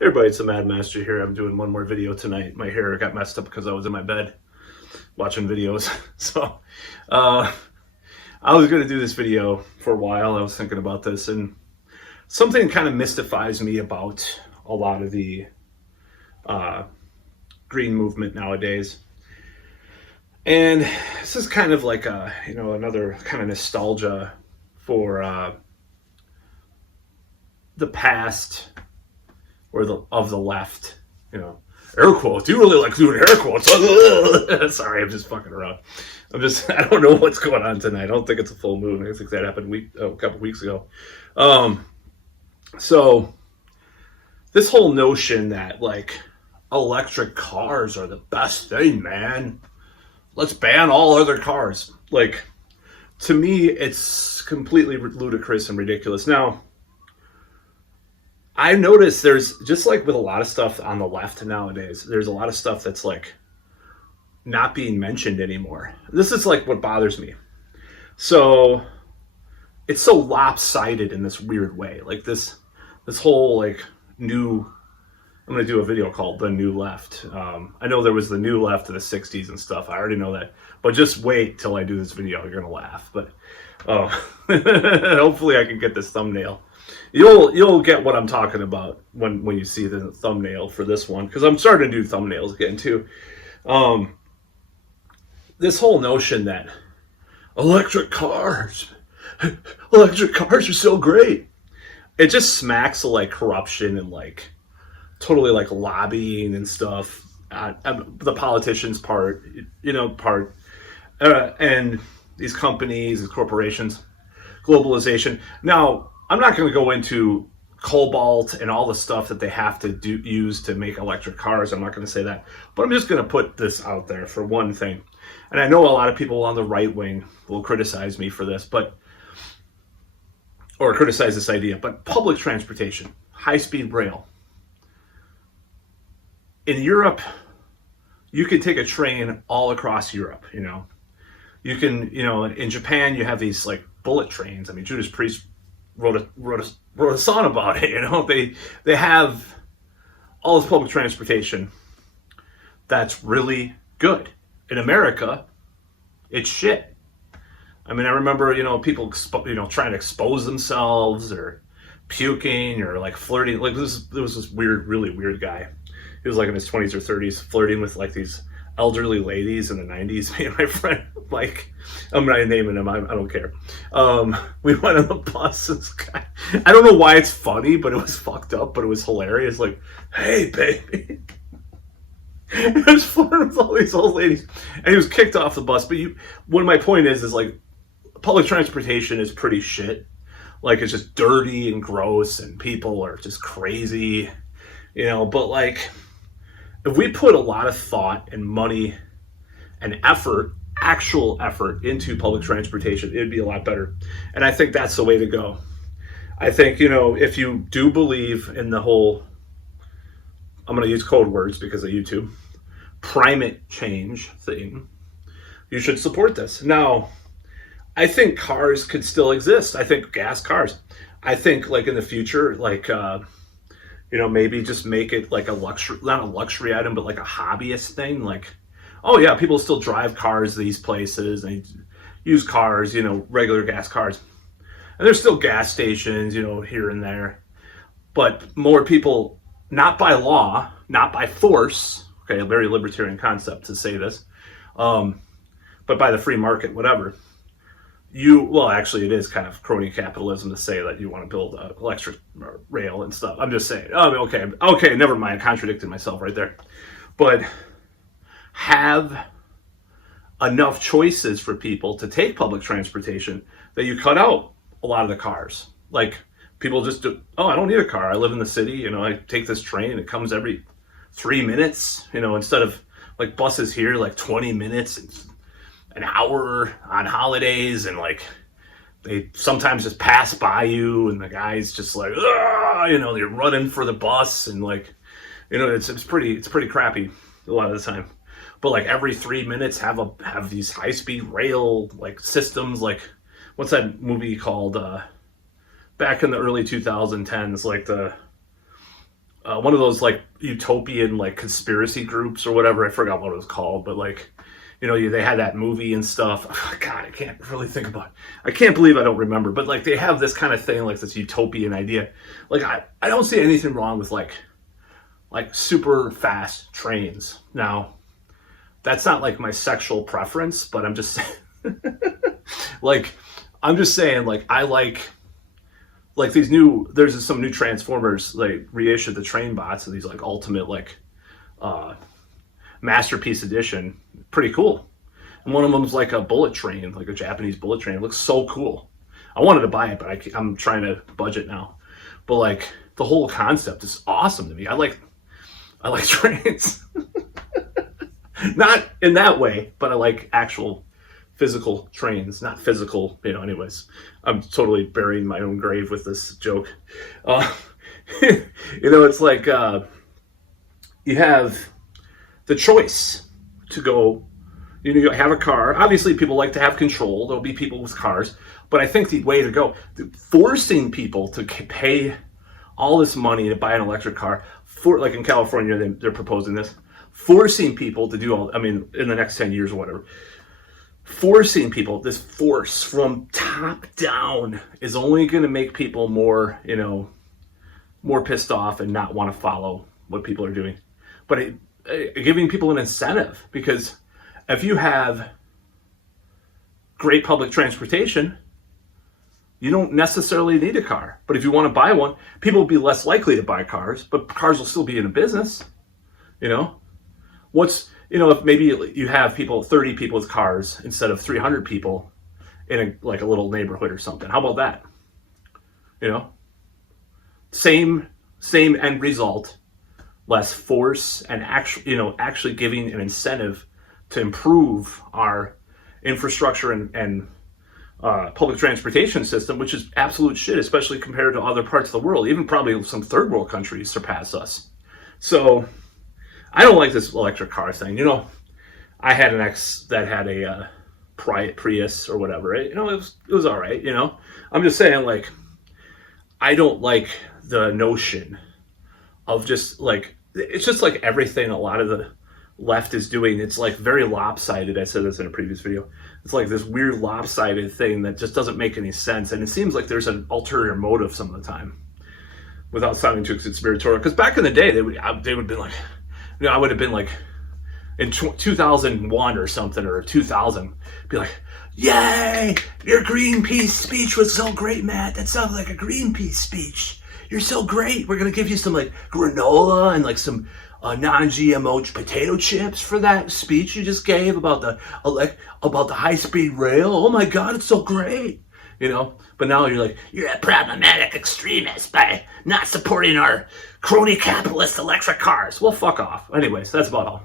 Hey everybody, it's the Mad Master here. I'm doing one more video tonight. My hair got messed up because I was in my bed watching videos. So, uh, I was going to do this video for a while. I was thinking about this, and something kind of mystifies me about a lot of the uh, green movement nowadays. And this is kind of like another kind of nostalgia for the past or the left, you know. Air quotes. You really like doing air quotes. Sorry, I'm just fucking around. I don't know what's going on tonight. I don't think it's a full moon. I think that happened a couple weeks ago. Um, so this whole notion that like electric cars are the best thing, man. Let's ban all other cars. Like, to me, it's completely ludicrous and ridiculous. Now, I noticed there's just like with a lot of stuff on the left nowadays, there's a lot of stuff that's like not being mentioned anymore. This is like what bothers me. So it's so lopsided in this weird way. Like this whole like new. I'm gonna do a video called "The New Left." I know there was the New Left of the '60s and stuff. I already know that, but just wait till I do this video. You're gonna laugh. But oh, hopefully I can get this thumbnail. You'll get what I'm talking about when you see the thumbnail for this one, because I'm starting to do thumbnails again too. Um, this whole notion that electric cars, electric cars are so great. It just smacks of like corruption and like totally like lobbying and stuff. The politicians' part, and these companies and corporations, globalization. Now, I'm not going to go into cobalt and all the stuff that they have to use to make electric cars. I'm not going to say that, but I'm just going to put this out there for one thing. And I know a lot of people on the right wing will criticize me for this, or criticize this idea, but public transportation, high speed rail. In Europe, you can take a train all across Europe, You can, in Japan, you have these like bullet trains. I mean, Judas Priest wrote a song about it. They have all this public transportation that's really good. In America, it's shit. I mean, I remember people trying to expose themselves or puking or like flirting. Like there was this really weird guy. He was like in his 20s or 30s, flirting with like these elderly ladies in the 90s. Me and my friend, like, I'm not naming him, I don't care. We went on the bus, and this guy, I don't know why it's funny, but it was fucked up, but it was hilarious. Like, hey, baby. He was flirting with all these old ladies, and he was kicked off the bus. But one of my point is like, public transportation is pretty shit. Like, it's just dirty and gross, and people are just crazy, but like, if we put a lot of thought and money and actual effort into public transportation, it'd be a lot better. And I think that's the way to go. I think, if you do believe in the whole, I'm going to use code words because of YouTube, climate change thing, you should support this. Now, I think cars could still exist. I think gas cars. I think like in the future, like, maybe just make it like a luxury, not a luxury item, but like a hobbyist thing. Like, oh yeah, people still drive cars these places and use cars, regular gas cars. And there's still gas stations, here and there. But more people, not by law, not by force, okay, a very libertarian concept to say this, but by the free market, whatever. Actually, it is kind of crony capitalism to say that you want to build an electric rail and stuff. I'm just saying. Oh, okay, never mind. I contradicted myself right there. But have enough choices for people to take public transportation that you cut out a lot of the cars. Like, people just do, oh, I don't need a car. I live in the city. I take this train. It comes every 3 minutes, instead of like buses here, like 20 minutes. An hour on holidays, and like they sometimes just pass by you, and the guy's just like, they're running for the bus, and like, it's pretty crappy a lot of the time. But like every 3 minutes, have these high speed rail like systems. Like, what's that movie called? Back in the early 2010s, like the one of those like utopian like conspiracy groups or whatever. I forgot what it was called, but like, you know, they had that movie and stuff. God, I can't really think about it. I can't believe I don't remember, but like they have this kind of thing, like this utopian idea. Like I don't see anything wrong with like super fast trains. Now, that's not like my sexual preference, but I'm just saying, like, I'm just saying, like, I like there's some new Transformers, like, reissued the train bots and these, like, ultimate, like, Masterpiece Edition. Pretty cool. And one of them's like a bullet train, like a Japanese bullet train. It looks so cool. I wanted to buy it, but I'm trying to budget now. But, like, the whole concept is awesome to me. I like trains. Not in that way, but I like actual physical trains, not physical, you know, anyways. I'm totally burying my own grave with this joke. You know, it's like you have the choice to go, you know, you have a car. Obviously, people like to have control. There'll be people with cars. But I think the way to go, forcing people to pay all this money to buy an electric car, like in California, they're proposing this, forcing people to do all, I mean, in the next 10 years or whatever, forcing people, this force from top down is only going to make people more, you know, more pissed off and not want to follow what people are doing. But giving people an incentive, because if you have great public transportation, you don't necessarily need a car. But if you want to buy one, people will be less likely to buy cars, but cars will still be in a business, you know? You know, if maybe you have 30 people with cars instead of 300 people in like a little neighborhood or something. How about that? You know, same end result, less force, and actually giving an incentive to improve our infrastructure and public transportation system, which is absolute shit, especially compared to other parts of the world. Even probably some third world countries surpass us. So I don't like this electric car thing. You know, I had an ex that had a Prius or whatever. Right? You know, it was all right. You know, I'm just saying, like, I don't like the notion of just like, it's just like everything a lot of the left is doing. It's like very lopsided. I said this in a previous video. It's like this weird lopsided thing that just doesn't make any sense. And it seems like there's an ulterior motive some of the time, without sounding too conspiratorial. Because back in the day, they would have been like, you know, I would have been like, in 2001 or something, or 2000, be like, yay, your Greenpeace speech was so great, Matt. That sounded like a Greenpeace speech. You're so great. We're going to give you some like granola and like some non-GMO potato chips for that speech you just gave about the high-speed rail. Oh my God, it's so great. You know, but now you're like, you're a problematic extremist by not supporting our crony capitalist electric cars. Well, fuck off. Anyways, that's about all.